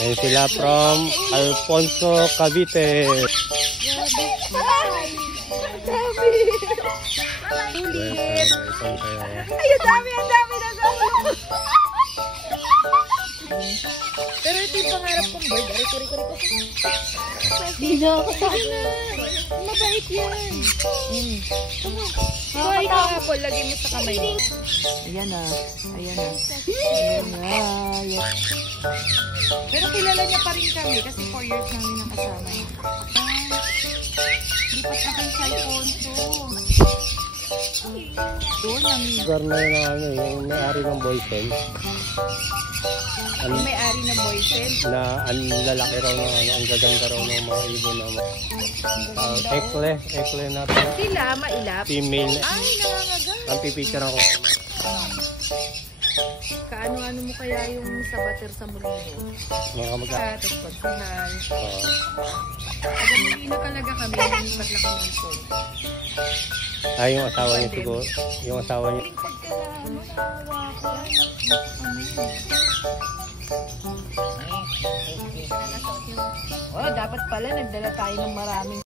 Ayun sila from Alfonso, Cavite. Ayun, dami na dami. Pero ito yung pangarap kong bird. Riko. Hindi na ako sa mabait yan. Hoy, kahapon, lagay mo sa kamay mo. Ayan na. Pero kilala niya pa rin kami kasi 4 years namin nakasama. Lipat na kayo sa Alfonso. Doon namin. Lugar na yun yung may-ari ng boyfriend. Yung may-ari ng boyfriend. Na ang lalaki raw ng ang gaganda raw ng mga ibon na ekle na Sila, mailap. female. Ay, nangangagal. Ang pipicture ako. Kaano-ano mo kaya yung sabater sa Molino? Mga kamag-a. Tapos pagkuhan. Taga Molino talaga kami. Nanipat lang kami ng phone. Ay, yung asawa niya siguro. Yung asawa niya. Oh, dapat pala nagdala tayo ng maraming